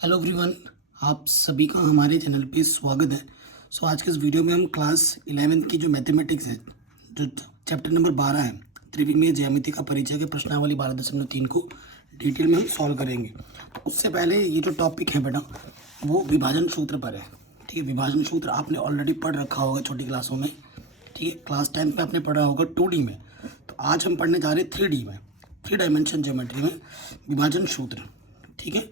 Hello everyone, आप सभी का हमारे चैनल पे स्वागत है। आज के इस वीडियो में हम क्लास 11th की जो मैथमेटिक्स है, जो चैप्टर नंबर 12 है, त्रिविमीय ज्यामिति का परिचय के प्रश्नावली 12.3 को डिटेल में हम सॉल्व करेंगे। उससे पहले ये जो टॉपिक है बेटा, वो विभाजन सूत्र पर है। ठीक है, विभाजन सूत्र आपने ऑलरेडी पढ़ रखा होगा छोटी क्लासों में। ठीक है, क्लास 10th में आपने पढ़ा होगा 2D में। तो आज हम पढ़ने जा रहे हैं 3D में, 3 डायमेंशन ज्योमेट्री में विभाजन सूत्र। ठीक है,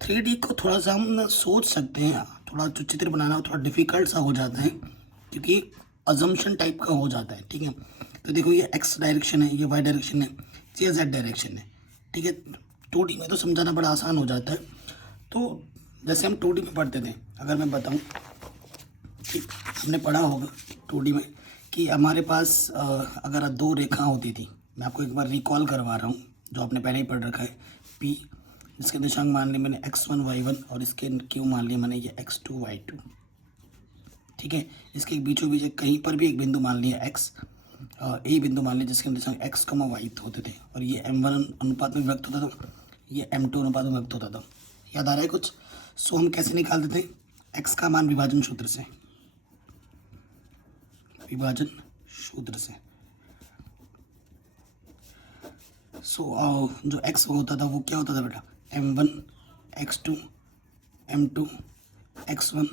3D को थोड़ा सा हम सोच सकते हैं, थोड़ा जो चित्र बनाना थोड़ा डिफ़िकल्ट सा हो जाता है, क्योंकि अजम्पशन टाइप का हो जाता है। ठीक है, तो देखो ये एक्स डायरेक्शन है, ये वाई डायरेक्शन है, ये जेड डायरेक्शन है। ठीक है, 2D में तो समझाना बड़ा आसान हो जाता है। तो जैसे हम 2D में पढ़ते थे, अगर मैं बताऊं कि हमने पढ़ा होगा 2D में कि हमारे पास अगर दो रेखा होती थी, मैं आपको एक बार रिकॉल करवा रहा हूँ जो आपने पहले ही पढ़ रखा है। P, इसके दिशांक मान लिए मैंने x1 y1 और इसके क्यू मान लिया मैंने ये x2 y2। ठीक है, इसके बीचों बीच कहीं पर भी एक बिंदु मान लिया x, ए बिंदु मान लिया जिसके दिशांक x, y होते थे, और ये m1 अनुपात में व्यक्त होता था, ये m2 अनुपात में व्यक्त होता था। याद आ रहा है कुछ? सो हम कैसे निकालते थे x का मान विभाजन सूत्र से, विभाजन सूत्र से। जो x होता था वो क्या होता था बेटा, m1 x2 m2 x1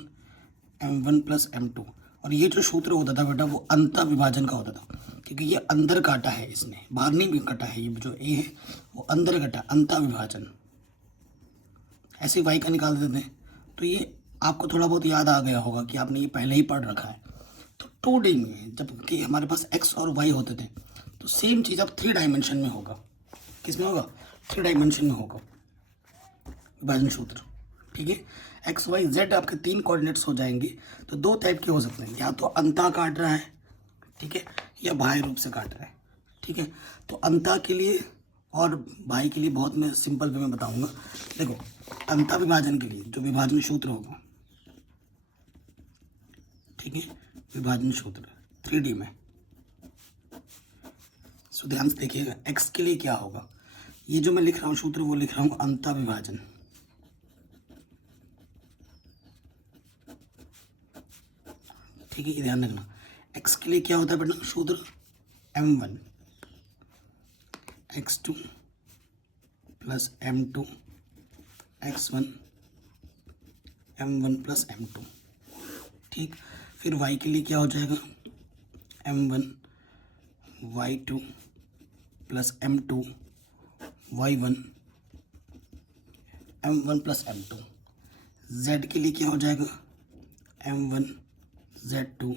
m1 plus m2। और ये जो सूत्र होता था बेटा वो अंतर विभाजन का होता था, क्योंकि ये अंदर काटा है, इसने बाहर नहीं भी काटा है। ये जो a है वो अंदर काटा, अंतर विभाजन। ऐसे y का निकाल देते हैं। तो ये आपको थोड़ा बहुत याद आ गया होगा कि आपने ये पहले ही पढ़ रखा है। तो 2D में जब कि हमारे पास x और y होते थे, तो सेम चीज़ अब 3 डायमेंशन में होगा। किस में होगा? 3 डायमेंशन में होगा विभाजन सूत्र। ठीक है, एक्स वाई जेड आपके 3 कोऑर्डिनेट्स हो जाएंगे। तो 2 टाइप के हो सकते हैं, या तो अंता काट रहा है, ठीक है, या बाह्य रूप से काट रहा है। ठीक है, तो अंता के लिए और बाह्य के लिए बहुत मैं सिंपल वे में बताऊंगा। देखो, अंता विभाजन के लिए जो विभाजन सूत्र होगा, ठीक है, विभाजन सूत्र 3D में, सो ध्यान से देखिएगा। एक्स के लिए क्या होगा, ये जो मैं लिख रहा हूँ सूत्र वो लिख रहा हूँ अंता विभाजन। ठीक है, ये ध्यान रखना। x के लिए क्या होता है बेटा सूत्र, m1 x2 plus m2 x1 m1 plus m2। ठीक, फिर y के लिए क्या हो जाएगा, m1 y2 plus m2 y1 m1 plus m2। z के लिए क्या हो जाएगा, m1 z2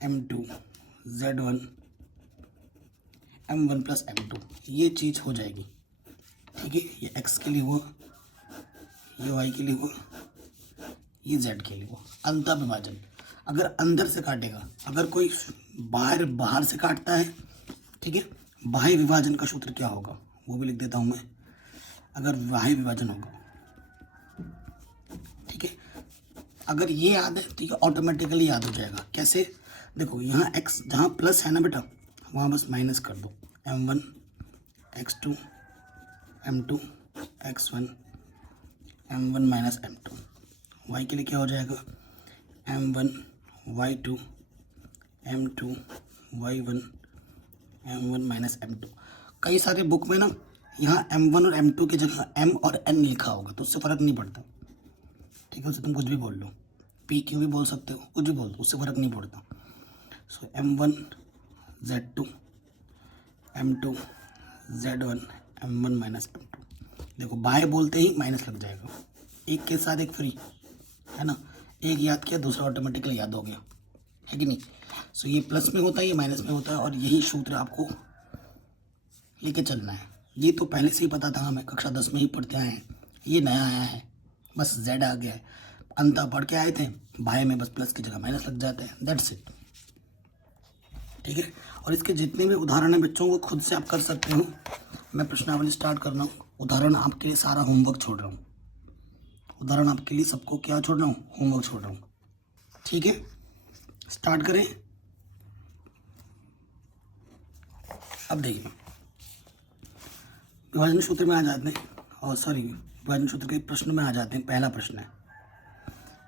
m2 z1 m1 plus m2। ये चीज़ हो जाएगी। ठीक है, ये x के लिए हुआ, ये y के लिए हुआ, ये z के लिए हुआ। अंतर विभाजन अगर अंदर से काटेगा, अगर कोई बाहर से काटता है, ठीक है, बाह्य विभाजन का सूत्र क्या होगा वो भी लिख देता हूँ मैं। अगर बाह्य विभाजन होगा, ठीक है, अगर ये याद है तो ये ऑटोमेटिकली याद हो जाएगा। कैसे? देखो, यहाँ x जहाँ प्लस है ना बेटा, वहाँ बस माइनस कर दो, m1 x2 m2 x1 m1 minus m2। y के लिए क्या हो जाएगा, m1 y2 m2 y1 m1 minus m2। कई सारे बुक में ना यहाँ m1 और m2 की जगह m और n लिखा होगा, तो उससे फ़र्क नहीं पड़ता। ठीक है, उससे तुम कुछ भी बोल लो, पी क्यों भी बोल सकते हो, कुछ भी बोल दो, उससे फ़र्क नहीं पड़ता। सो m1 z2 m2 z1 m1 minus m2। देखो, बाय बोलते ही माइनस लग जाएगा, एक के साथ एक फ्री है ना, एक याद किया दूसरा ऑटोमेटिकली याद हो गया, है कि नहीं? सो ये प्लस में होता है, ये माइनस में होता है, और यही सूत्र आपको लेके चलना है। ये तो पहले से ही पता था, हमें कक्षा 10 में ही पढ़ते आए हैं, ये नया आया है, बस z आ गया है। अंतर पढ़ के आए थे, बाय में बस प्लस की जगह माइनस लग जाता है, दैट्स इट। ठीक है, और इसके जितने भी उदाहरण हैं बच्चों को खुद से आप कर सकते हो। मैं प्रश्नावली स्टार्ट कर रहा हूँ, उदाहरण आपके लिए सारा होमवर्क छोड़ रहा हूँ, उदाहरण आपके लिए सबको क्या छोड़ रहा हूँ, होमवर्क छोड़ रहा हूँ। ठीक है, स्टार्ट करें। अब देखिए, विभाजन सूत्र में आ जाते हैं, और सॉरी विभाजन सूत्र के प्रश्न में आ जाते हैं। पहला प्रश्न है,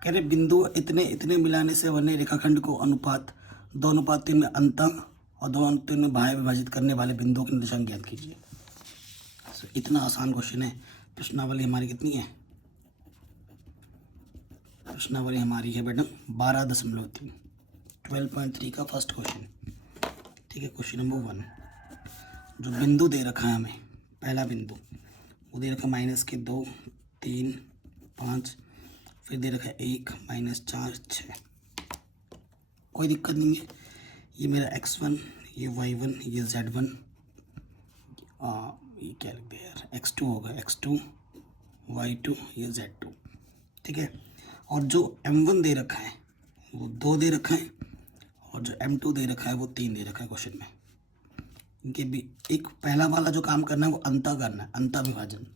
कह रहे बिंदु इतने इतने मिलाने से बने रेखाखंड को अनुपात 2:3 में अंतः और 2:3 में बाह्य विभाजित करने वाले बिंदुओं के निर्देशांक ज्ञात कीजिए। इतना आसान क्वेश्चन है। प्रश्नावली हमारी कितनी है? प्रश्नावली हमारी है बेटा 12.3, 12.3 का फर्स्ट क्वेश्चन। ठीक है, क्वेश्चन नंबर 1, जो बिंदु दे रखा है हमें, पहला बिंदु वो दे रखा है -2, 3, 5, फिर दे रखा है 1, -4, 6। कोई दिक्कत नहीं है। ये मेरा x1, ये y1, ये z1, ये क्या लिख दिया यार, x2 होगा, x2, y2, ये z2। ठीक है, और जो m1 दे रखा है वो 2 दे रखा है, और जो m2 दे रखा है वो 3 दे रखा है क्वेश्चन में। इनके भी एक पहला वाला जो काम करना है वो अंतर करना है, अंतर विभाजन।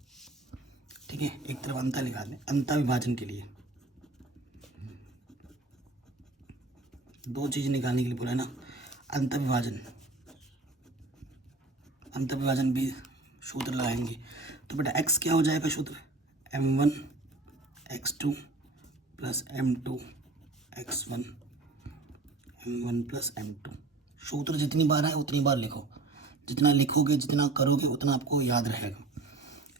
ठीक है, एक तरफ अंतर लिखा दें, अंतर विभाजन के लिए 2 चीज़ निकालने के लिए बोला है ना, अंतर विभाजन। अंतर विभाजन भी सूत्र लगाएंगे। तो बेटा x क्या हो जाएगा सूत्र, m1 x2 plus m2 x1 m1 plus m2। सूत्र जितनी बार है उतनी बार लिखो, जितना लिखोगे जितना करोगे उतना आपको याद रहेगा।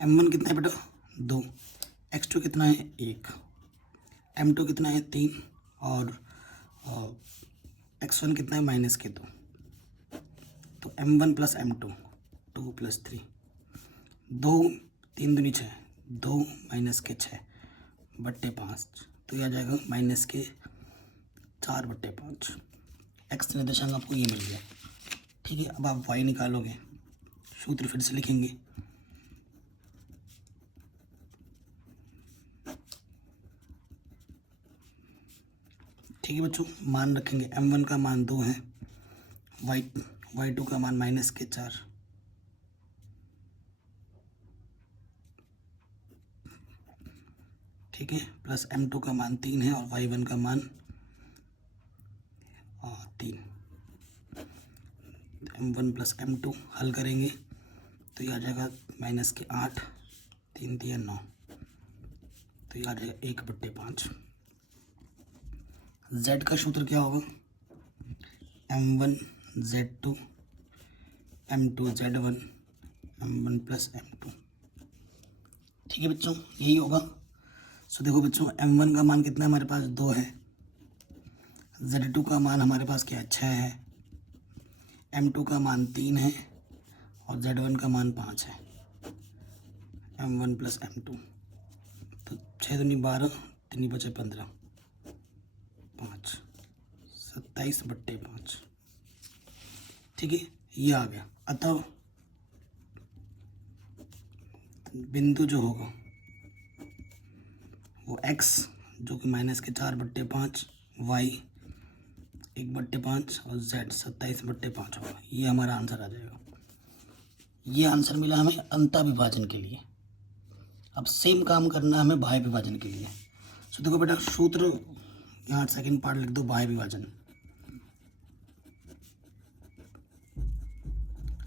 m1 कितना है बेटा 2, x2 कितना है 1, m2 कितना है 3 और x1 कितना है -2। तो m1 प्लस m2 2 + 3, 2 3 दूनी 6, 2 -6 बट्टे 5, तो यह आ जाएगा -4 बट्टे 5। एक्स निर्देशांक आपको ये मिल गया। ठीक है, अब आप y निकालोगे, सूत्र फिर से लिखेंगे। ठीक है बच्चों, मान रखेंगे m1 का मान 2 है, y2 का मान -4, ठीक है, प्लस m2 का मान 3 है और y1 का मान 3। m1 प्लस m2 हल करेंगे तो ये आ जाएगा -8, 3 × 9, तो ये आ जाएगा 1/5। z का सूत्र क्या होगा, m1 z2 m2 z1 m1 plus m2। ठीक है बच्चों, यही होगा। सो देखो बच्चों, m1 का मान कितना है हमारे पास 2 है, z2 का मान हमारे पास क्या 6 है, m2 का मान 3 है और z1 का मान 5 है, m1 प्लस m2। तो 6 दूनी 12, 3 बचे 15, 5, 27/5। ठीक है, ये आ गया। अतः बिंदु जो होगा वो x जो कि -4/5, y 1/5 और z 27/5 होगा। ये हमारा आंसर आ जाएगा। ये आंसर मिला हमें अंतर विभाजन के लिए। अब सेम काम करना है हमें बाह्य विभाजन के लिए। तो देखो बेटा, सूत्र यहाँ सेकंड पार्ट लिख दो, बाह्य विभाजन।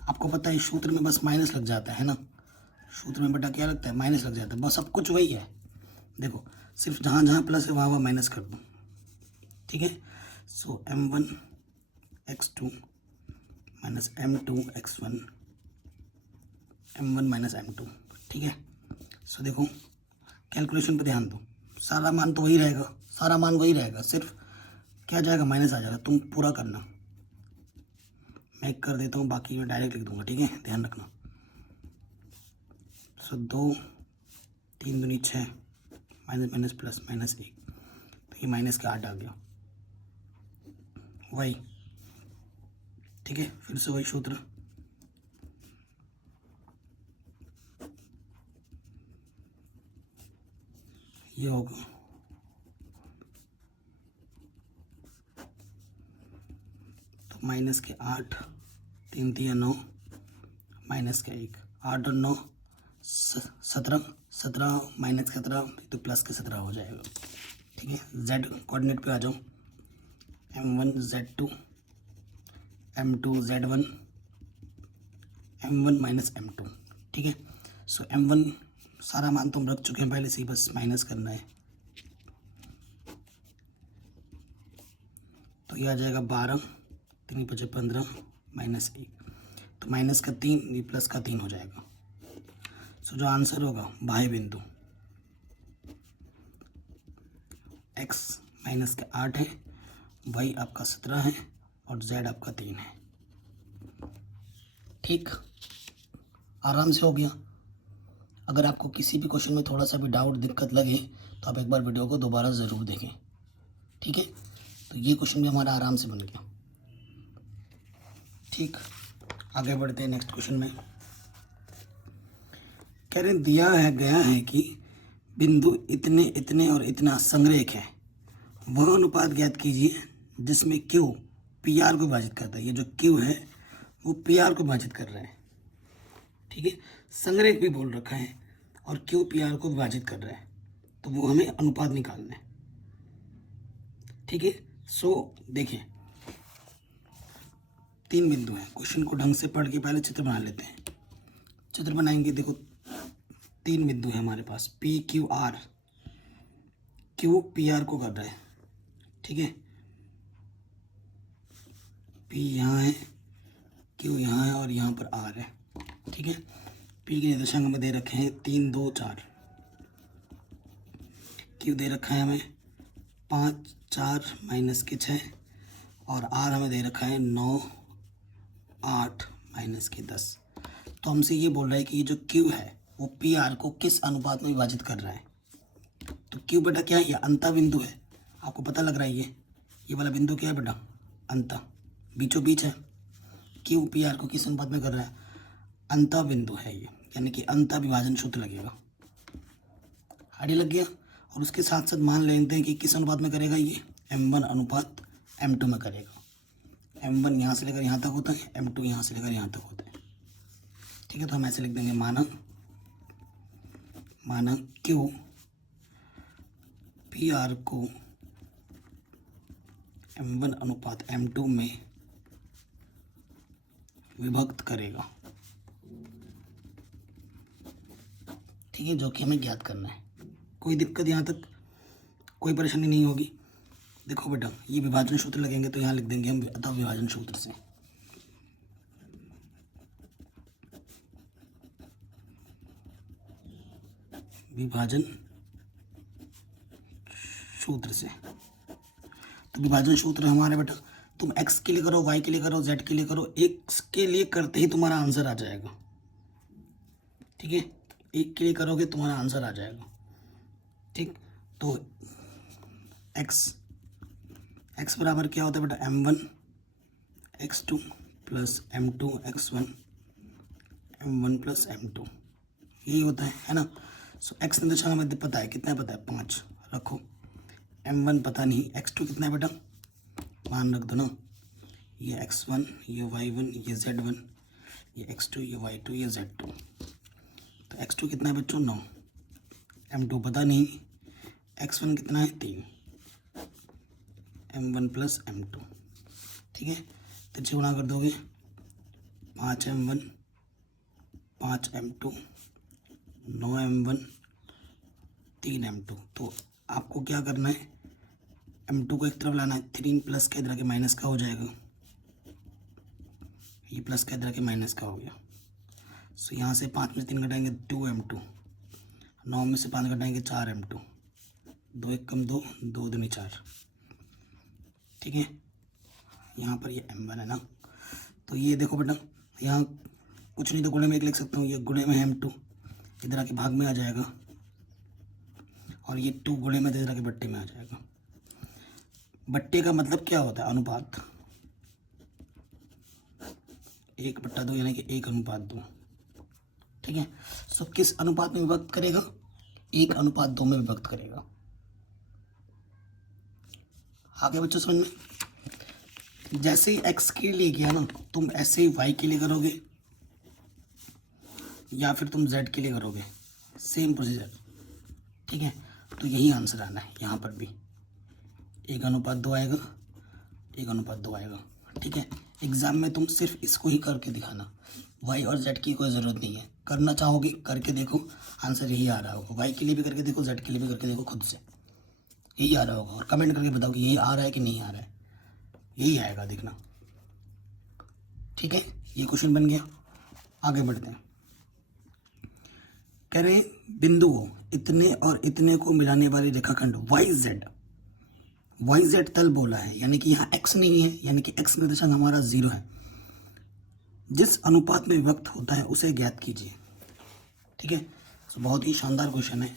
आपको पता है सूत्र में बस माइनस लग जाता है ना, सूत्र में बेटा क्या लगता है, माइनस लग जाता है, बस सब कुछ वही है। देखो, सिर्फ जहाँ जहाँ प्लस है वहाँ वहाँ माइनस कर दो। ठीक है, सो m1 x2 minus m2 x1 m1 minus m2। ठीक है, सो देखो कैलकुलेशन पे ध्यान दो, सारा मान तो वही रहेगा, सारा मान वही रहेगा, सिर्फ क्या जाएगा, माइनस आ जाएगा। तुम पूरा करना, मैं कर देता हूँ, बाकी मैं डायरेक्ट लिख दूंगा। ठीक है, ध्यान रखना। सो 2 3 दूनी 6 माइनस माइनस प्लस -1, तो ये -8 आ गया वही। ठीक है, फिर से वही सूत्र, ये होगा तो -8, 3 × 9 -1, 8 और 9 17, 17 -17 तो प्लस के 17 हो जाएगा। ठीक है, z कोऑर्डिनेट पे आ जाओ, m1 z2 m2 z1 m1 minus m2। ठीक है, सो m1 सारा मान तुम रख चुके हैं पहले से ही, बस माइनस करना है। तो ये आ जाएगा 12, 3 × 5 = 15 -1, तो माइनस का 3, ये प्लस का 3 हो जाएगा। सो जो आंसर होगा बाह्य बिंदु x माइनस के 8 है, y आपका 17 है और z आपका 3 है। ठीक, आराम से हो गया। अगर आपको किसी भी क्वेश्चन में थोड़ा सा भी डाउट दिक्कत लगे तो आप एक बार वीडियो को दोबारा ज़रूर देखें। ठीक है, तो ये क्वेश्चन भी हमारा आराम से बन गया। ठीक, आगे बढ़ते हैं नेक्स्ट क्वेश्चन में। कह रहे दिया है गया है कि बिंदु इतने इतने और इतना संरेख है, वह अनुपात ज्ञात कीजिए जिसमें Q PR को विभाजित करता है। ये जो Q है वो PR को विभाजित कर रहा है। ठीक है, संरेख भी बोल रखा है और Q PR को विभाजित कर रहा है, तो वो हमें अनुपात निकालना है। ठीक है, सो देखिए 3 बिंदु हैं। क्वेश्चन को ढंग से पढ़ के पहले चित्र बना लेते हैं। चित्र बनाएंगे। देखो 3 बिंदु है हमारे पास, PQR। Q PR को कर रहा है। ठीक है, P यहाँ है, Q यहाँ है और यहाँ पर R है। ठीक है, P के निर्देशांक हमें दे रखे हैं 3, 2, 4। Q दे रखा है हमें 5, 4 -6 और R हमें दे रखा है 9, 8 -10। तो हमसे ये बोल रहा है कि ये जो Q है वो PR को किस अनुपात में विभाजित कर रहा है। तो Q बेटा क्या है, ये अंता बिंदु है। आपको पता लग रहा है ये वाला बिंदु क्या है बेटा, अंता, बीचों बीच है। Q PR को किस अनुपात में कर रहा है, अंता बिंदु है ये, यानी कि अंता विभाजन सूत्र लगेगा। आइडिया लग गया। और उसके साथ साथ मान लेते हैं कि किस अनुपात में करेगा, ये M1 अनुपात M2 में करेगा। M1 यहाँ से लेकर यहाँ तक होता है, M2 यहाँ से लेकर यहाँ तक होता है। ठीक है, तो हम ऐसे लिख देंगे माना Q PR को M1 अनुपात M2 में विभक्त करेगा। ठीक है, जो कि हमें ज्ञात करना है। कोई दिक्कत यहाँ तक, कोई परेशानी नहीं होगी। देखो बेटा, ये विभाजन सूत्र लगेंगे तो यहाँ लिख देंगे हम अतः विभाजन सूत्र से। विभाजन सूत्र से, तो विभाजन सूत्र हमारे बेटा, तुम x के लिए करो, y के लिए करो, z के लिए करो, x के लिए करते ही तुम्हारा आंसर आ जाएगा। ठीक है, एक के लिए करोगे तुम्हारा आंसर आ जाएगा। ठीक, तो x बराबर क्या होता है बेटा, M1 x2 + M2 x1 M1 + M2, यही होता है ना। सो x निर्देशांक हमें पता है, कितना पता है, 5 रखो। M1 पता नहीं, x2 कितना है बेटा, मान रख दो ना, ये x1, ये y1, ये z1, ये x2, ये y2, ये z2। तो x2 कितना है बच्चों, 9। M2 पता नहीं, x1 कितना है, 3। M1 + M2। ठीक है, तिरछे गुणा कर दोगे, 5M1 5M2 9M1 3M2। तो आपको क्या करना है, M2 को एक तरफ लाना है, 3 प्लस का इधर के माइनस का हो जाएगा, ये प्लस का इधर के माइनस का हो गया। सो यहाँ से 5 में से 3 घटाएंगे 2M2, 9 में से 5 घटाएंगे 4M2, 2 1 कम 2, 2 दूनी 4। ठीक है, यहाँ पर ये M1 है ना, तो ये देखो बेटा, यहाँ कुछ नहीं तो गुणे में 1 लिख सकता हूँ, ये गुणे में M2 इधर आके भाग में आ जाएगा और ये 2 गुणे में इधर आके बट्टे में आ जाएगा। बट्टे का मतलब क्या होता है, अनुपात, 1/2 यानी कि 1:2। ठीक है, सो किस अनुपात में विभक्त करेगा, 1:2 में विभक्त करेगा। आगे बच्चों समझ में, जैसे ही x के लिए किया ना, तुम ऐसे ही y के लिए करोगे या फिर तुम z के लिए करोगे, सेम प्रोसीजर। ठीक है, तो यही आंसर आना है, यहाँ पर भी 1:2 आएगा, 1:2 आएगा। ठीक है, एग्ज़ाम में तुम सिर्फ इसको ही करके दिखाना, वाई और जेड की कोई ज़रूरत नहीं है, करना चाहोगे करके देखो, आंसर यही आ रहा होगा। वाई के लिए भी करके देखो, जेड के लिए भी करके देखो, खुद से यही आ रहा होगा। और कमेंट करके बताओ कि यही आ रहा है कि नहीं आ रहा है, यही आएगा देखना। ठीक है, ये क्वेश्चन बन गया। आगे बढ़ते हैं। कह रहे बिंदुओं इतने और इतने को मिलाने वाली रेखाखंड वाई जेड तल बोला है, यानी कि यहाँ एक्स नहीं है, यानी कि एक्स निर्देशांक हमारा 0 है। जिस अनुपात में विभक्त होता है उसे ज्ञात कीजिए। ठीक है, तो बहुत ही शानदार क्वेश्चन है।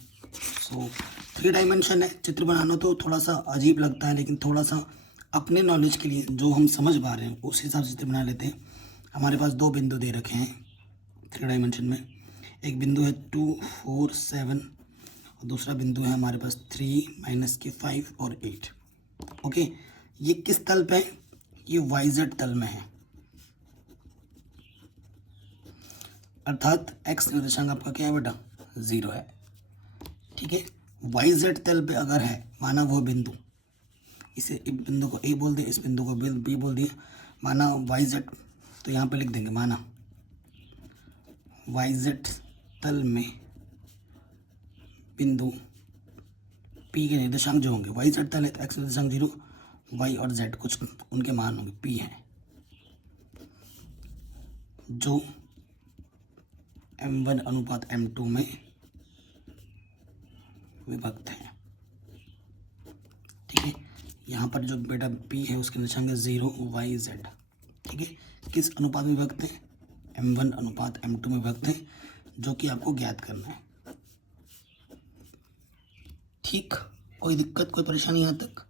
सो 3 डायमेंशन है, चित्र बनाना तो थोड़ा सा अजीब लगता है, लेकिन थोड़ा सा अपने नॉलेज के लिए जो हम समझ पा रहे हैं उस हिसाब से चित्र बना लेते हैं। हमारे पास 2 बिंदु दे रखे हैं 3 डायमेंशन में। एक बिंदु है 2, 4, 7 और दूसरा बिंदु है हमारे पास 3, -5 और 8। ओके, ये किस तल पे है? ये वाई जेड तल में है, अर्थात एक्स निर्देशांक आपका क्या है बेटा? 0 है। ठीक है, वाई जेड तल पे अगर है, माना वो बिंदु, इसे इस बिंदु को ए बोल दिया, इस बिंदु को बी बोल दिया, माना वाई जेड, तो यहाँ पे लिख देंगे माना वाई जेड तल में बिंदु पी के निर्देशांक जो होंगे, वाई जेड तल है तो एक्स निर्देशांक 0, वाई और जेड कुछ उनके मान होंगे, पी है, जो m1 अनुपात m2 में विभक्त है। ठीक है, यहाँ पर जो बेटा p है उसके निर्देशांक है 0, y, z। ठीक है, किस अनुपात में विभक्त है? m1 अनुपात m2 में विभक्त है, जो कि आपको ज्ञात करना है। ठीक, कोई दिक्कत कोई परेशानी यहाँ तक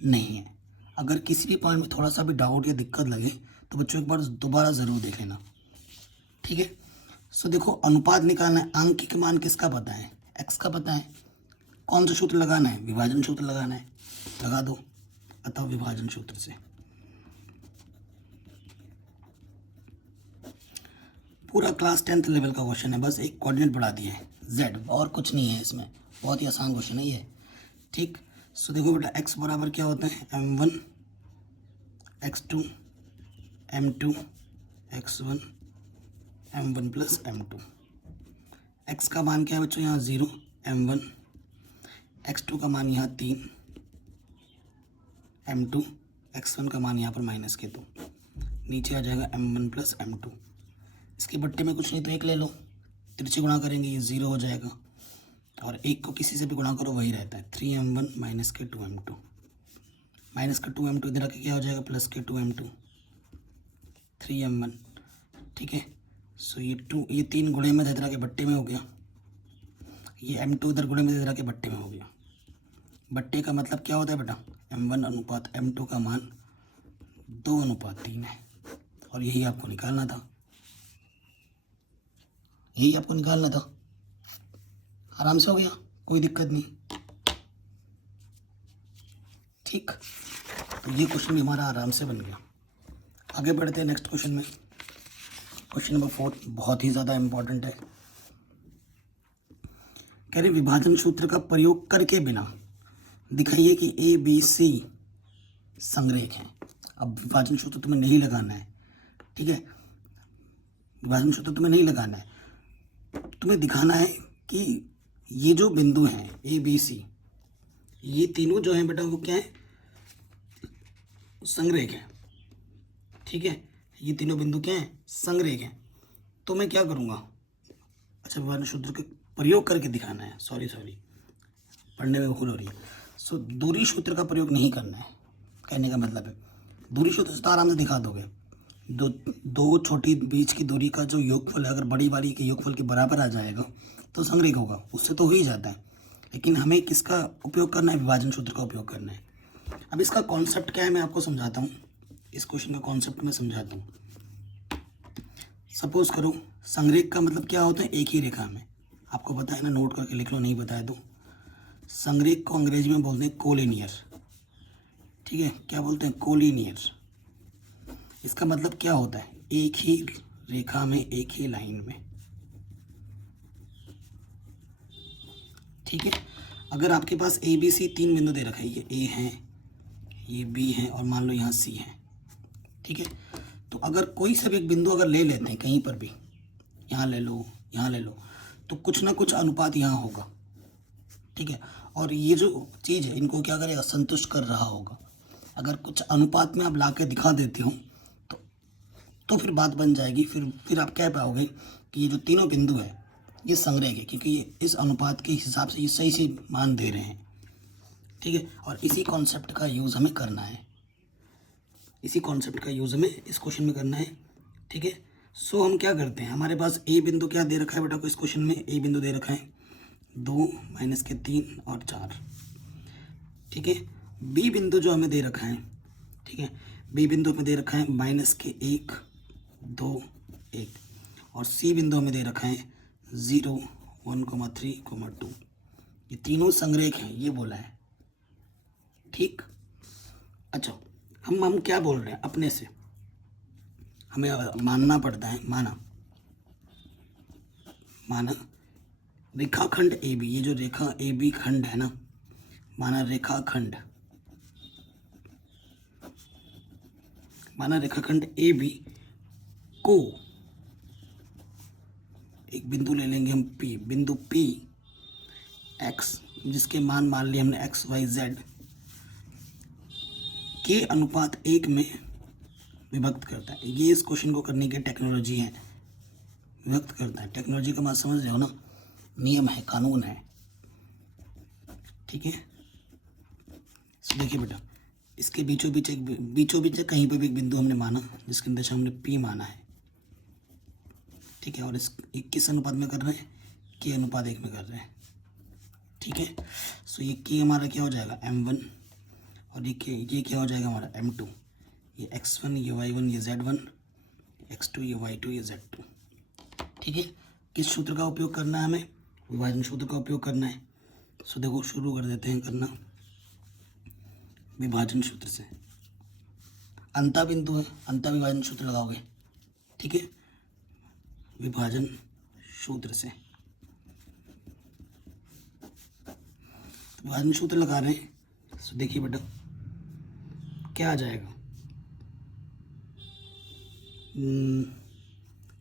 नहीं है। अगर किसी भी पॉइंट में थोड़ा सा भी डाउट या दिक्कत लगे तो बच्चों एक बार दोबारा ज़रूर देख लेना। ठीक है, सो देखो अनुपात निकालना है, अंक के मान किसका पता है? एक्स का पता है। कौन सा सूत्र लगाना है? विभाजन सूत्र लगाना है, लगा दो। अतः विभाजन सूत्र से पूरा क्लास 10th लेवल का क्वेश्चन है, बस एक कोऑर्डिनेट बढ़ा दिया है z, और कुछ नहीं है इसमें, बहुत ही आसान क्वेश्चन है ये। ठीक, सो देखो बेटा x बराबर क्या होता है? m1 x2 m2 x1 m1 plus m2। x का मान क्या है बच्चों? यहाँ 0, m1, x2 का मान यहाँ 3, m2, x1 का मान यहाँ पर -2, नीचे आ जाएगा m1 प्लस m2। इसके बट्टे में कुछ नहीं तो 1 ले लो, तिरछे गुणा करेंगे ये 0 हो जाएगा, और 1 को किसी से भी गुणा करो वही रहता है। 3m1 -2m2, -2m2 इधर आके क्या हो जाएगा? +2m2, 3m1। ठीक है, सो ये 3 गुणे में इधर आके बट्टे में हो गया, ये m2 इधर गुणे में इधर आके बट्टे में हो गया। बट्टे का मतलब क्या होता है बेटा? m1 अनुपात m2 का मान 2:3 है, और यही आपको निकालना था, यही आपको निकालना था। आराम से हो गया, कोई दिक्कत नहीं। ठीक, तो ये क्वेश्चन भी हमारा आराम से बन गया। आगे बढ़ते हैं नेक्स्ट क्वेश्चन में। क्वेश्चन नंबर 4 बहुत ही ज़्यादा इम्पोर्टेंट है। कह रहे विभाजन सूत्र का प्रयोग करके बिना दिखाइए कि ए बी सी संरेख हैं। अब विभाजन सूत्र तुम्हें नहीं लगाना है, ठीक है, विभाजन सूत्र तुम्हें नहीं लगाना है, तुम्हें दिखाना है कि ये जो बिंदु हैं ए बी सी, ये तीनों जो हैं बेटा वो क्या है? संरेख है। ठीक है, ये तीनों बिंदु क्या हैं? संरेख हैं। तो मैं क्या करूँगा? अच्छा, विभाजन सूत्र के प्रयोग करके दिखाना है, सॉरी पढ़ने में भूल हो रही है। सो दूरी सूत्र का प्रयोग नहीं करना है, कहने का मतलब है दूरी सूत्र से तो आराम से दिखा दोगे। दो छोटी बीच की दूरी का जो योगफल है, अगर बड़ी वाली के योगफल के बराबर आ जाएगा तो संरेख होगा, उससे तो हो ही जाता है। लेकिन हमें किसका उपयोग करना है? विभाजन सूत्र का उपयोग करना है। अब इसका कॉन्सेप्ट क्या है मैं आपको समझाता हूँ, इस क्वेश्चन का कॉन्सेप्ट मैं समझाता हूँ। सपोज करो संरेख का मतलब क्या होता है? एक ही रेखा में, आपको पता है ना, नोट करके लिख लो, नहीं बताया तो। संरेख को अंग्रेजी में बोलते हैं कोलिनियर। ठीक है, क्या बोलते हैं? कोलिनियर। इसका मतलब क्या होता है? एक ही रेखा में, एक ही लाइन में। ठीक है, अगर आपके पास ए बी सी 3 बिंदु दे रखा है, ये ए है, ये बी है और मान लो यहाँ सी है। ठीक है, तो तो अगर कोई सा भी एक बिंदु अगर ले लेते हैं कहीं पर भी, यहाँ ले लो, यहाँ ले लो, तो कुछ ना कुछ अनुपात यहाँ होगा, ठीक है। और ये जो चीज़ है इनको क्या करेगा, संतुष्ट कर रहा होगा। अगर कुछ अनुपात में आप ला के दिखा देते हो तो फिर बात बन जाएगी। फिर आप कह पाओगे कि ये जो तीनों बिंदु है ये संग्रह है, क्योंकि ये इस अनुपात के हिसाब से ये सही से मान दे रहे हैं, ठीक है। और इसी कॉन्सेप्ट का यूज़ हमें करना है, इसी कॉन्सेप्ट का यूज़ हमें इस क्वेश्चन में करना है, ठीक है। सो हम क्या करते हैं, हमारे पास ए बिंदु क्या दे रखा है बेटा को, इस क्वेश्चन में ए बिंदु दे रखा है 2 - 3 और 4, ठीक है। बी बिंदु जो हमें दे रखा है, ठीक है, बी बिंदु हमें दे रखा है -1 2 1, और सी बिंदु हमें दे रखा है 0 1 3 2। ये तीनों संग्रह हैं, ये बोला है, ठीक। अच्छा, हम क्या बोल रहे हैं अपने से, हमें मानना पड़ता है, माना रेखाखंड ए बी, ये जो रेखा ए बी खंड है ना, माना रेखाखंड ए बी को एक बिंदु ले लेंगे हम P, बिंदु P x, जिसके मान लिए हमने x y z के अनुपात 1 में विभक्त करता है। ये इस क्वेश्चन को करने की टेक्नोलॉजी है, विभक्त करता है। टेक्नोलॉजी का बात समझ रहे हो ना, नियम है, कानून है, ठीक है। देखिए बेटा, इसके बीचों बीच कहीं पर भी एक बिंदु हमने माना जिसके अंदर हमने P माना है, ठीक है। और इस किस अनुपात में कर रहे हैं, K अनुपात 1 में कर रहे हैं, ठीक है। सो ये K हमारा क्या हो जाएगा M1, और ये क्या हो जाएगा हमारा M2, ये x1, ये y1, ये z1, x2, ये y2, ये z2, ठीक है। किस सूत्र का उपयोग करना है हमें, विभाजन सूत्र का उपयोग करना है। सो देखो शुरू कर देते हैं करना विभाजन सूत्र से। अंता बिंदु है, अंता विभाजन सूत्र लगाओगे, ठीक है, विभाजन सूत्र से। विभाजन सूत्र लगा रहे हैं, सो देखिए बेटा क्या आ जाएगा,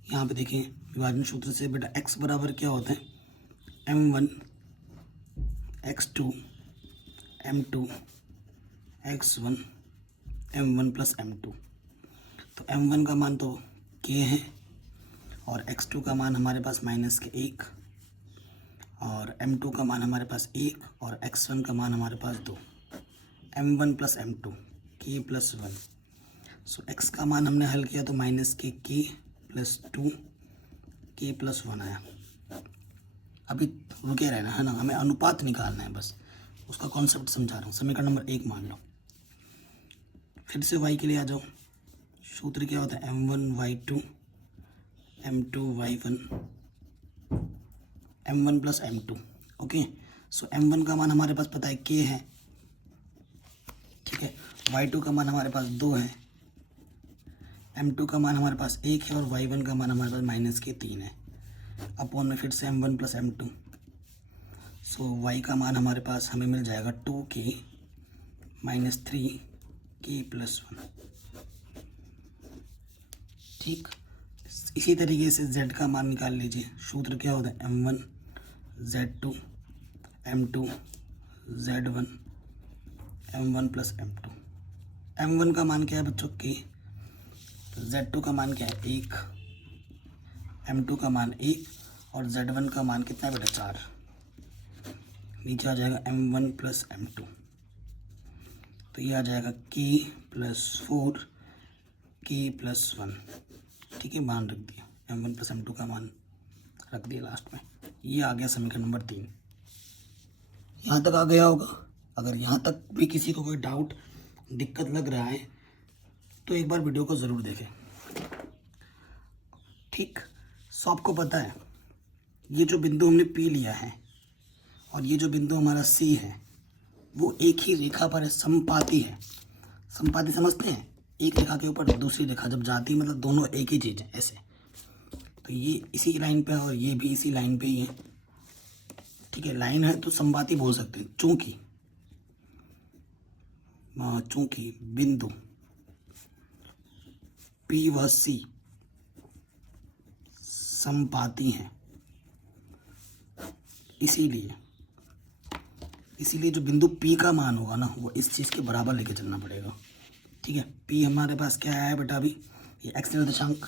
यहाँ पे देखें विभाजन सूत्र से बेटा x बराबर क्या होता है m1 x2 m2 x1 m1 + m2। तो m1 का मान तो k है, और x2 का मान हमारे पास -1, और m2 का मान हमारे पास 1, और x1 का मान हमारे पास 2, m1 + m2 k + 1। सो x का मान हमने हल किया तो -k + 2 k + 1 आया। अभी रुके रहना है ना, हमें अनुपात निकालना है, बस उसका कॉन्सेप्ट समझा रहा हूँ। समीकरण नंबर 1 मान लो, फिर से y के लिए आ जाओ। सूत्र क्या होता है m1 y2 m2 y1 m1 + m2, okay. सो m1 का मान हमारे पास पता है k है, ठीक है। y2 का मान हमारे पास 2 है, m2 का मान हमारे पास 1 है, और y1 का मान हमारे पास -3 है। अपॉन में फिर से m1 + m2। सो y का मान हमारे पास हमें मिल जाएगा 2k - 3k + 1, ठीक। इसी तरीके से z का मान निकाल लीजिए। सूत्र क्या होता है m1 z2 m2 z1 m1 + m2। m1 का मान क्या है बच्चों k, z2 का मान क्या है 1, m2 का मान 1, और z1 का मान कितना है बेटा 4। नीचे आ जाएगा m1 + m2, तो ये आ जाएगा k + 4 k + 1, ठीक है। मान रख दिया, m1 + m2 का मान रख दिया लास्ट में। ये आ गया समीकरण नंबर 3। यहाँ तक आ गया होगा। अगर यहाँ तक भी किसी को कोई डाउट दिक्कत लग रहा है तो एक बार वीडियो को ज़रूर देखें, ठीक। सो आपको पता है ये जो बिंदु हमने P लिया है और ये जो बिंदु हमारा C है वो एक ही रेखा पर समपाती है। समपाती समझते हैं, एक रेखा के ऊपर दूसरी रेखा जब जाती है मतलब दोनों एक ही चीज़ है ऐसे। तो ये इसी लाइन पे है और ये भी इसी लाइन पे ही है, ठीक है। लाइन है तो समपाती बोल सकते हैं, चूंकि बिंदु P व C समपाती हैं, इसीलिए जो बिंदु P का मान होगा ना वो इस चीज़ के बराबर लेके चलना पड़ेगा। ठीक है, P हमारे पास क्या है बेटा, अभी ये x निर्देशांक,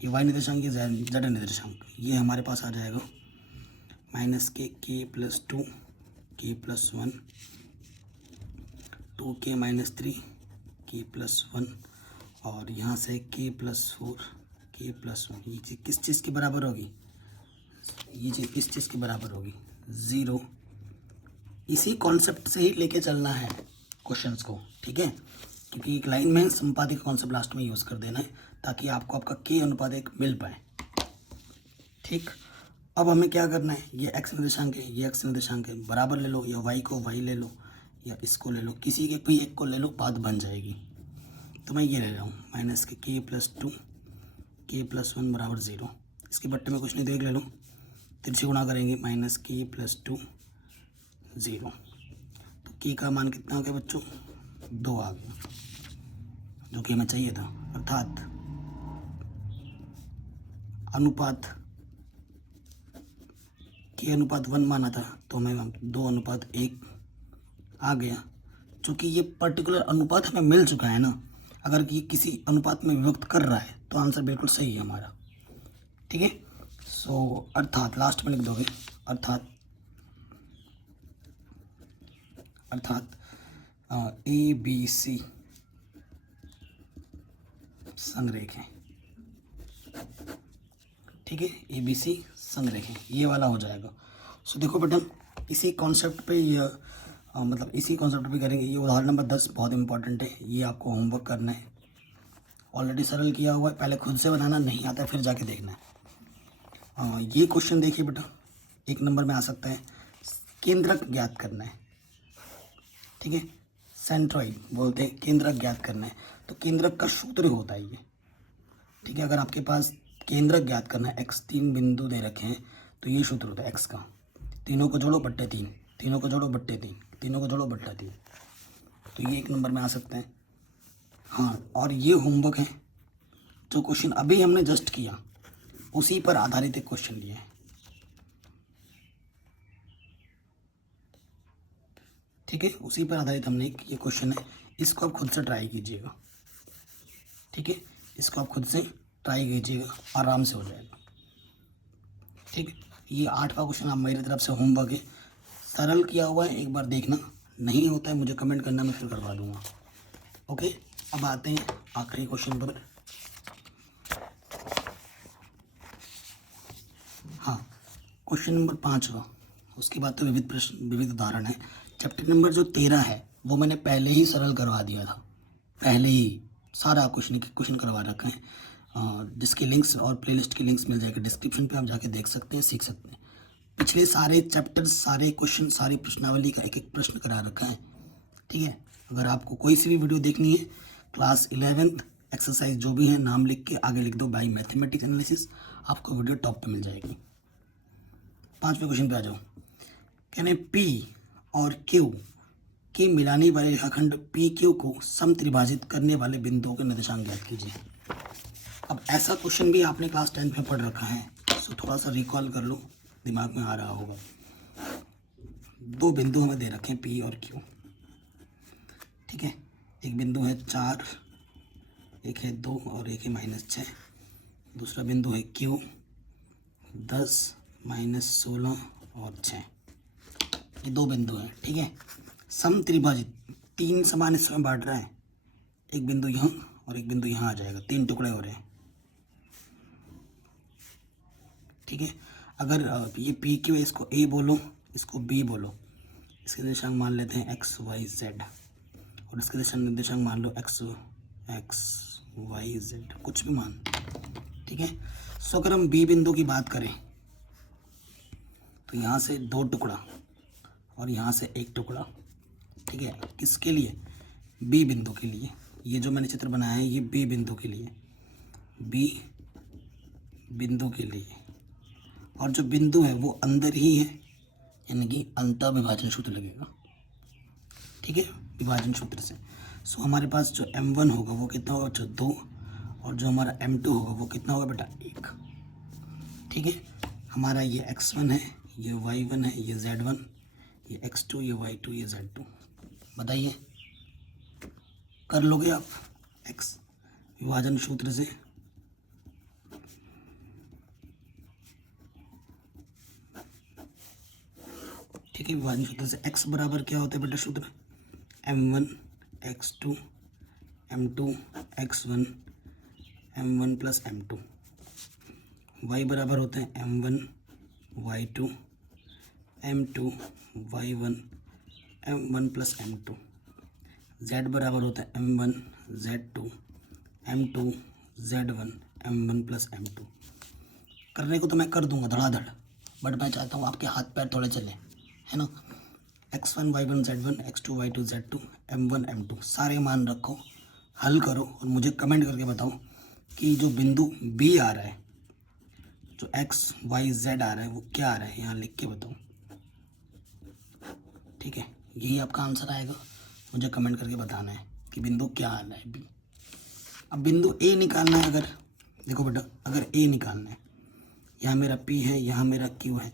ये y निर्देशांक, ये z निर्देशांक, ये हमारे पास आ जाएगा -k+2 k+1 2k - 3 k+1 और यहाँ से k+4 k+1। ये चीज़ किस चीज़ के बराबर होगी, ये चीज़ किस चीज़ के बराबर होगी, 0। इसी कॉन्सेप्ट से ही लेके चलना है क्वेश्चंस को। ठीक है, क्योंकि एक लाइन में संपाती का कॉन्सेप्ट लास्ट में यूज़ कर देना है ताकि आपको आपका k/1 मिल पाए। ठीक, अब हमें क्या करना है, ये x निर्देशांक है, ये x निर्देशांक है, बराबर ले लो, या y को y ले लो या इसको ले लो, किसी के कोई एक को ले लो, बात बन जाएगी। तो मैं ये ले रहा हूँ -k+2 k+1 = 0। इसके बट्टे में कुछ नहीं, देख ले लो, तिरछे गुणा करेंगे -k+2 0। तो k का मान कितना आ गया बच्चों, 2 आ गया, जो कि हमें चाहिए था। अर्थात अनुपात k/1 माना था, तो हमें 2:1 आ गया। चूँकि ये पर्टिकुलर अनुपात हमें मिल चुका है ना, अगर ये किसी अनुपात में विभक्त कर रहा है तो आंसर बिल्कुल सही है हमारा। ठीक है, सो अर्थात लास्ट में लिख दोगे, अर्थात ABC संरेख है। ठीक है, ABC संरेख है, ये वाला हो जाएगा। सो देखो बेटा, इसी कॉन्सेप्ट पे इसी कॉन्सेप्ट पे करेंगे। ये उदाहरण नंबर 10 बहुत इंपॉर्टेंट है, ये आपको होमवर्क करना है। ऑलरेडी सरल किया हुआ है, पहले खुद से बनाना, नहीं आता फिर जाके देखना है। ये क्वेश्चन देखिए बेटा, 1 नंबर में आ सकता है, केंद्रक ज्ञात करना है। ठीक है, सेंट्रॉइड बोलते हैं, केंद्रक ज्ञात करना है। तो केंद्रक का सूत्र होता है ये। ठीक है, अगर आपके पास केंद्रक ज्ञात करना है, x 3 बिंदु दे रखे हैं, तो ये सूत्र होता है x का, तीनों को जोड़ो बट्टे 3, तीनों को जोड़ो बट्टे 3, तीनों को जोड़ो बट्टा 3। तो ये 1 नंबर में आ सकते हैं। हाँ, और ये होमवर्क है, जो क्वेश्चन अभी हमने जस्ट किया उसी पर आधारित एक क्वेश्चन लिया है। ठीक है, उसी पर आधारित हमने ये क्वेश्चन है, इसको आप खुद से ट्राई कीजिएगा। ठीक है, इसको आप खुद से ट्राई कीजिएगा, आराम से हो जाएगा। ठीक है, ये 8वां क्वेश्चन आप मेरी तरफ से होमवर्क है, सरल किया हुआ है, एक बार देखना, नहीं होता है मुझे कमेंट करना, मैं फिर करवा दूंगा। ओके, अब आते हैं आखिरी क्वेश्चन पर। हाँ, क्वेश्चन नंबर 5 उसके बाद तो विविध प्रश्न, विविध उदाहरण है। चैप्टर नंबर जो 13 है वो मैंने पहले ही सरल करवा दिया था, पहले ही सारा क्वेश्चन करवा रखा है, जिसके लिंक्स और प्लेलिस्ट के लिंक्स मिल जाएगा डिस्क्रिप्शन पे, आप जाके देख सकते हैं, सीख सकते हैं। पिछले सारे चैप्टर्स, सारे क्वेश्चन, सारी प्रश्नावली का एक एक प्रश्न करा रखा है। ठीक है, अगर आपको कोई सी भी वीडियो देखनी है, क्लास 11th एक्सरसाइज जो भी है, नाम लिख के आगे लिख दो बाय मैथमेटिक्स एनालिसिस, आपको वीडियो टॉप पे मिल जाएगी। 5वें क्वेश्चन पे आ जाओ। कहने P और Q के मिलाने वाले रेखाखंड PQ को समत्रिभाजित करने वाले बिंदुओं के निर्देशांक ज्ञात कीजिए। अब ऐसा क्वेश्चन भी आपने क्लास 10th में पढ़ रखा है, तो थोड़ा सा रिकॉल कर लो, दिमाग में आ रहा होगा। 2 बिंदु हमें दे रखे हैं P और Q। ठीक है, एक बिंदु है 4, एक है 2 और एक है -6। दूसरा बिंदु है Q 10 -16 और 6। ये 2 बिंदु हैं। ठीक है, समत्रिभाजित, 3 समान हिस्सों में बांट रहा है, एक बिंदु यहाँ और एक बिंदु यहाँ आ जाएगा, 3 टुकड़े हो रहे हैं। ठीक है, अगर ये PQ है, इसको A बोलो, इसको B बोलो, इसके निर्देशांक मान लेते हैं x y z, और इसके निर्देशांक मान लो x y z, कुछ भी मान। ठीक है, सो अगर हम B बिंदु की बात करें तो यहाँ से 2 टुकड़ा और यहाँ से 1 टुकड़ा। ठीक है, किसके लिए, B बिंदु के लिए। ये जो मैंने चित्र बनाया है ये B बिंदु के लिए, B बिंदु के लिए, और जो बिंदु है वो अंदर ही है, यानी कि अंतः विभाजन सूत्र लगेगा। ठीक है, विभाजन सूत्र से। सो हमारे पास जो M1 होगा वो कितना होगा, 2, और जो हमारा m2 होगा वो कितना होगा बेटा 1। ठीक है, हमारा ये x1 है, ये y1 है, ये z1, ये x2, ये y2, ये z2। बताइए कर लोगे आप x विभाजन सूत्र से? ठीक है, विभाजन सूत्र से x बराबर क्या होता है बेटा सूत्र? m1 x2 m2 x1 m1 plus m2। y बराबर होते हैं m1 y2 m2 y1 m1 plus m2। z बराबर होता है m1 z2 m2 z1 m1 plus m2। करने को तो मैं कर दूंगा धड़ाधड़, बट मैं चाहता हूँ आपके हाथ पैर थोड़े चले, है ना। x1 y1 z1 x2 y2 z2 m1 m2 सारे मान रखो, हल करो और मुझे कमेंट करके बताओ कि जो बिंदु B आ रहा है, जो x y z आ रहा है, वो क्या आ रहा है, यहाँ लिख के बताओ। ठीक है, यही आपका आंसर आएगा। मुझे कमेंट करके बताना है कि बिंदु क्या आ रहा है B। अब बिंदु A निकालना है। अगर देखो बेटा, अगर A निकालना है, यहाँ मेरा P है, यहाँ मेरा Q है,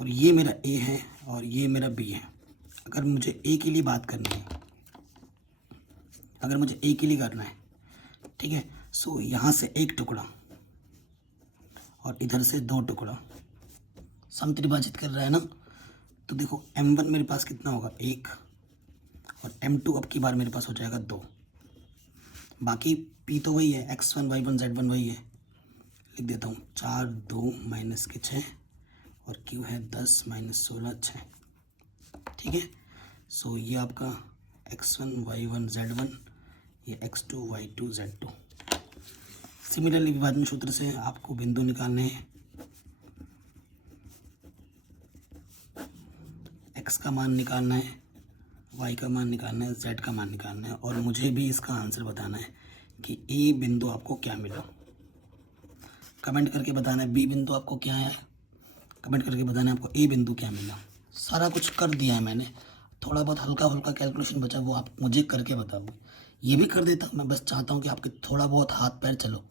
और ये मेरा A है और ये मेरा B है। अगर मुझे A के लिए बात करनी है, अगर मुझे A के लिए करना है, ठीक है, सो यहाँ से एक टुकड़ा और इधर से दो टुकड़ा समत्रिभाजित कर रहा है ना। तो देखो m1 मेरे पास कितना होगा 1 और m2 अब की बार मेरे पास हो जाएगा 2। बाकी P तो वही है, x1 y1 z1 वही है। लिख देता हूँ 4 2 माइनस के 6 और Q है 10 माइनस 16 6। ठीक है, सो ये आपका x1 y1 z1, ये x2 y2 z2। सिमिलरली विभाजन सूत्र से आपको बिंदु निकालने हैं। x का मान निकालना है, y का मान निकालना है, z का मान निकालना है, और मुझे भी इसका आंसर बताना है कि a बिंदु आपको क्या मिला। कमेंट करके बताना है b बिंदु आपको क्या है, कमेंट करके बताना है आपको a बिंदु क्या मिला। सारा कुछ कर दिया है मैंने, थोड़ा बहुत हल्का फुल्का कैलकुलेशन बचा वो आप मुझे करके बताओ। ये भी कर देता, मैं बस चाहता हूँ कि आपके थोड़ा बहुत हाथ पैर चलो,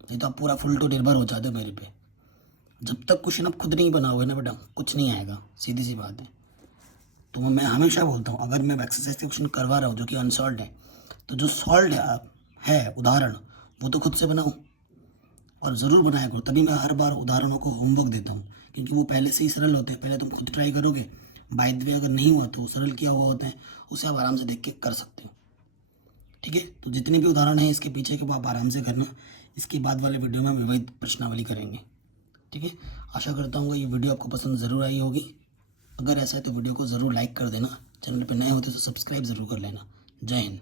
नहीं तो आप पूरा फुल टू निर्भर हो जाते हो मेरे पे। जब तक क्वेश्चन आप खुद नहीं बनाओगे ना बेटा, कुछ नहीं आएगा, सीधी सी बात है। तो मैं हमेशा बोलता हूँ, अगर मैं एक्सरसाइज के क्वेश्चन करवा रहा हूँ जो कि अनसॉल्व है, तो जो सॉल्व है उदाहरण, वो तो खुद से बनाओ और ज़रूर बनाया करो। तभी मैं हर बार उदाहरणों को होमवर्क देता हूँ, क्योंकि वो पहले से ही सरल होते हैं। पहले तुम खुद ट्राई करोगे, बाय द वे अगर नहीं हुआ तो सरल किया हुआ होते हैं, उसे आप आराम से देख के कर सकते हो। ठीक है, तो जितने भी उदाहरण हैं इसके पीछे के वो आप आराम से करना। इसके बाद वाले वीडियो में हम विविध प्रश्नावली करेंगे। ठीक है, आशा करता हूँ ये वीडियो आपको पसंद ज़रूर आई होगी। अगर ऐसा है तो वीडियो को ज़रूर लाइक कर देना, चैनल पर नए होते तो सब्सक्राइब ज़रूर कर लेना। जय हिंद।